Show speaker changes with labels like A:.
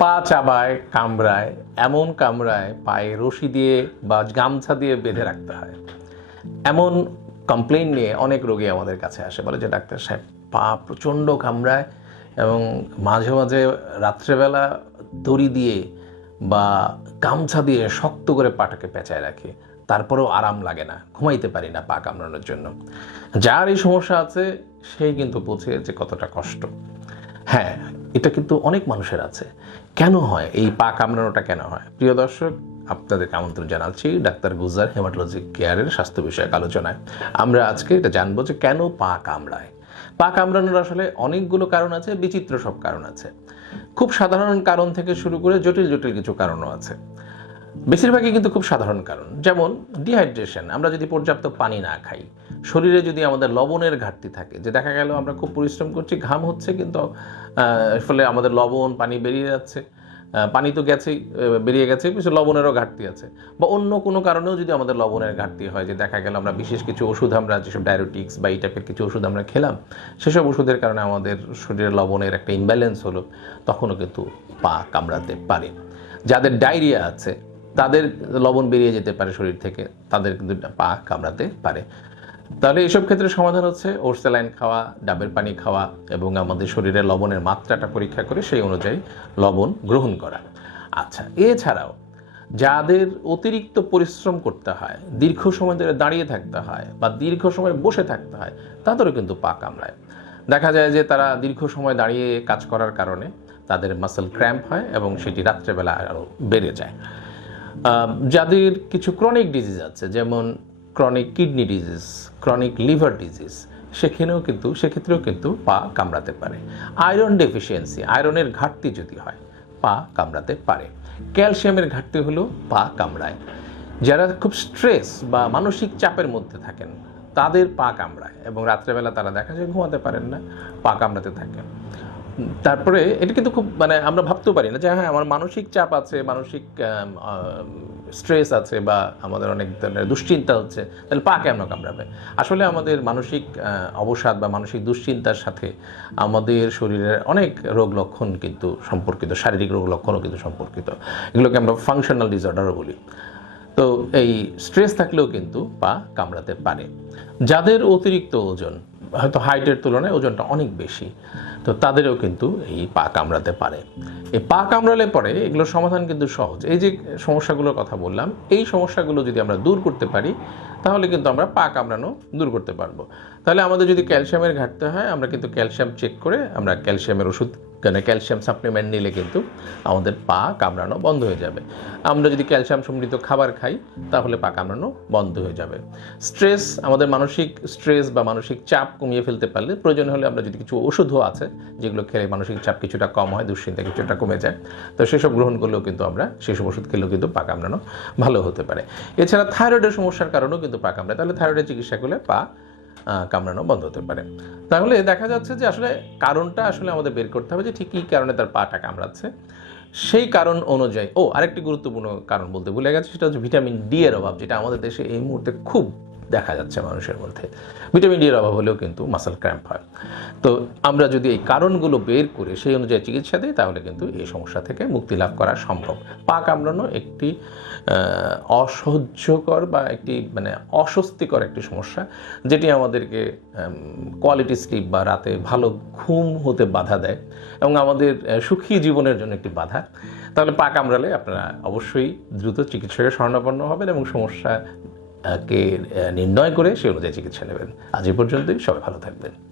A: পা চাবায়, কামড়ায়, এমন কামড়ায় পায়ে রশি দিয়ে বা গামছা দিয়ে বেঁধে রাখতে হয়। এমন কমপ্লেন নিয়ে অনেক রোগী আমাদের কাছে আসে, বলে যে ডাক্তার সাহেব, পা প্রচণ্ড কামড়ায় এবং মাঝে মাঝে রাত্রেবেলা দড়ি দিয়ে বা গামছা দিয়ে শক্ত করে পাটাকে পেঁচায় রাখে। তারপরেও আরাম লাগে না, ঘুমাইতে পারি না পা কামড়ানোর জন্য। যার এই সমস্যা আছে সেই কিন্তু বোঝে যে কতটা কষ্ট। হ্যাঁ এটা কিন্তু অনেক মানুষের আছে। কেন হয়? এই পা কামড়ানোটা কেন হয়? প্রিয় দর্শক, আপনাদেরকে আমন্ত্রণ জানাচ্ছি ডাক্তার গুজার হেমাটোলজি কেয়ারের স্বাস্থ্য বিষয়ক আলোচনায়। আমরা আজকে এটা জানব যে কেন পা কামড়ায়? পা কামড়ানোর আসলে অনেকগুলো কারণ আছে, বিচিত্র সব কারণ আছে। খুব সাধারণ কারণ থেকে শুরু করে জটিল জটিল কিছু কারণও আছে। বেশিরভাগই কিন্তু খুব সাধারণ কারণ। যেমন ডিহাইড্রেশন আমরা যদি পর্যাপ্ত পানি না খাই, শরীরে যদি আমাদের লবণের ঘাটতি থাকে, যে দেখা গেল আমরা খুব পরিশ্রম করছি, ঘাম হচ্ছে কিন্তু ফলে আমাদের লবণ, পানি বেরিয়ে যাচ্ছে। পানি তো গেছেই বেরিয়ে গেছে, কিছু লবণেরও ঘাটতি আছে। বা অন্য কোনো কারণেও যদি আমাদের লবণের ঘাটতি হয়, যে দেখা গেল আমরা বিশেষ কিছু ওষুধ আমরা, যেসব ডায়াবেটিক্স বা এই টাইপের কিছু ওষুধ আমরা খেলাম, সেসব ওষুধের কারণে আমাদের শরীরে লবণের একটা ইমব্যালেন্স হলো, তখনও কিন্তু পা কামড়াতে পারে। যাদের ডায়রিয়া আছে তাদের লবণ বেরিয়ে যেতে পারে শরীর থেকে, তাদের কিন্তু পা কামড়াতে পারে। তাহলে এসব ক্ষেত্রে সমাধান হচ্ছে, ওরসেলাইন খাওয়া, ডাবের পানি খাওয়া এবং আমাদের শরীরে লবণের মাত্রাটা পরীক্ষা করে সেই অনুযায়ী লবণ গ্রহণ করা। আচ্ছা এছাড়াও যাদের অতিরিক্ত পরিশ্রম করতে হয়, দীর্ঘ সময় ধরে দাঁড়িয়ে থাকতে হয় বা দীর্ঘ সময় বসে থাকতে হয়, তাদেরও কিন্তু পা কামড়ায়। দেখা যায় যে তারা দীর্ঘ সময় দাঁড়িয়ে কাজ করার কারণে তাদের মাসেল ক্র্যাম্প হয় এবং সেটি রাত্রেবেলা আরও বেড়ে যায়। যাদের কিছু ক্রনিক ডিজিজ আছে, যেমন chronic kidney disease chronic liver disease সেখানেও কিন্তু, সেক্ষেত্রেও কিন্তু পা কামড়াতে পারে। আয়রন ডেফিসিয়েন্সি আয়রনের ঘাটতি যদি হয়, পা কামড়াতে পারে। ক্যালসিয়ামের ঘাটতি হলেও পা কামড়ায়। যারা খুব স্ট্রেস বা মানসিক চাপের মধ্যে থাকেন, তাদের পা কামড়ায় এবং রাত্রেবেলা তারা দেখা যায় ঘুমাতে পারেন না, পা কামড়াতে থাকেন। তারপরে এটা কিন্তু খুব মানে আমরা ভাবতেও পারি না যে হ্যাঁ আমার মানসিক চাপ আছে, মানসিক স্ট্রেস আছে বা আমাদের অনেক ধরনের দুশ্চিন্তা হচ্ছে, তাহলে পা কেমন কামড়াবে? আসলে আমাদের মানসিক অবসাদ বা মানসিক দুশ্চিন্তার সাথে আমাদের শরীরের অনেক রোগ লক্ষণ কিন্তু সম্পর্কিত, শারীরিক রোগ লক্ষণও কিন্তু সম্পর্কিত। এগুলোকে আমরা ফাংশনাল ডিসঅর্ডারও বলি। তো এই স্ট্রেস থাকলেও কিন্তু পা কামড়াতে পারে। যাদের অতিরিক্ত ওজন হয়তো হাইটের তুলনায় ওজনটা অনেক বেশি। তো তাদেরও কিন্তু এই পা কামড়াতে পারে। এই পা কামড়ালে পরে এগুলোর সমাধান কিন্তু সহজ। এই যে সমস্যাগুলোর কথা বললাম, এই সমস্যাগুলো যদি আমরা দূর করতে পারি, তাহলে কিন্তু আমরা পা কামড়ানো দূর করতে পারব। তাহলে আমাদের যদি ক্যালসিয়ামের ঘাটতে হয়, আমরা কিন্তু ক্যালসিয়াম চেক করে আমরা ক্যালসিয়ামের ওষুধ মানে ক্যালসিয়াম সাপ্লিমেন্ট নিলে কিন্তু আমাদের পা কামড়ানো বন্ধ হয়ে যাবে। আমরা যদি ক্যালসিয়াম সমৃদ্ধ খাবার খাই, তাহলে পা কামড়ানো বন্ধ হয়ে যাবে। স্ট্রেস, আমাদের মানসিক স্ট্রেস বা মানসিক চাপ কমিয়ে ফেলতে পারলে প্রয়োজন হলে আমরা যদি কিছু ওষুধও আছে, যেগুলো খেলে মানসিক চাপ কিছুটা কম হয়, দুশ্চিন্তা কিছুটা কমে যায়, তো সেসব গ্রহণ করলেও কিন্তু আমরা সেসব ওষুধ খেলেও কিন্তু পা কামড়ানো ভালো হতে পারে। এছাড়া থাইরয়েডের সমস্যার কারণেও কিন্তু পা কামড়ায়। তাহলে থাইরয়েডের চিকিৎসা করলে পা কামড়ানো বন্ধ হতে পারে। তাহলে দেখা যাচ্ছে যে আসলে কারণটা আসলে আমাদের বের করতে হবে যে ঠিক কী কারণে তার পাটা কামড়াচ্ছে। সেই কারণ অনুযায়ী, ও আরেকটি গুরুত্বপূর্ণ কারণ বলতে ভুলে গেছে, সেটা হচ্ছে ভিটামিন ডি এর অভাব, যেটা আমাদের দেশে এই মুহূর্তে খুব দেখা যাচ্ছে মানুষের মধ্যে। ভিটামিন ডি এর অভাব হলেও কিন্তু মাসেল ক্র্যাম্প হয়। তো আমরা যদি এই কারণগুলো বের করে সেই অনুযায়ী চিকিৎসা দিই, তাহলে কিন্তু এই সমস্যা থেকে মুক্তি লাভ করা সম্ভব। পা কামড়ানো একটি অসহ্যকর বা একটি মানে অস্বস্তিকর একটি সমস্যা, যেটি আমাদেরকে কোয়ালিটি স্লিপ বা রাতে ভালো ঘুম হতে বাধা দেয় এবং আমাদের সুখী জীবনের জন্য একটি বাধা। তাহলে পা কামড়ালে আপনারা অবশ্যই দ্রুত চিকিৎসকের শরণাপন্ন হবেন এবং সমস্যা কে নির্ণয় করে সেই অনুযায়ী চিকিৎসা নেবেন। আজ এই পর্যন্তই সবাই ভালো থাকবেন।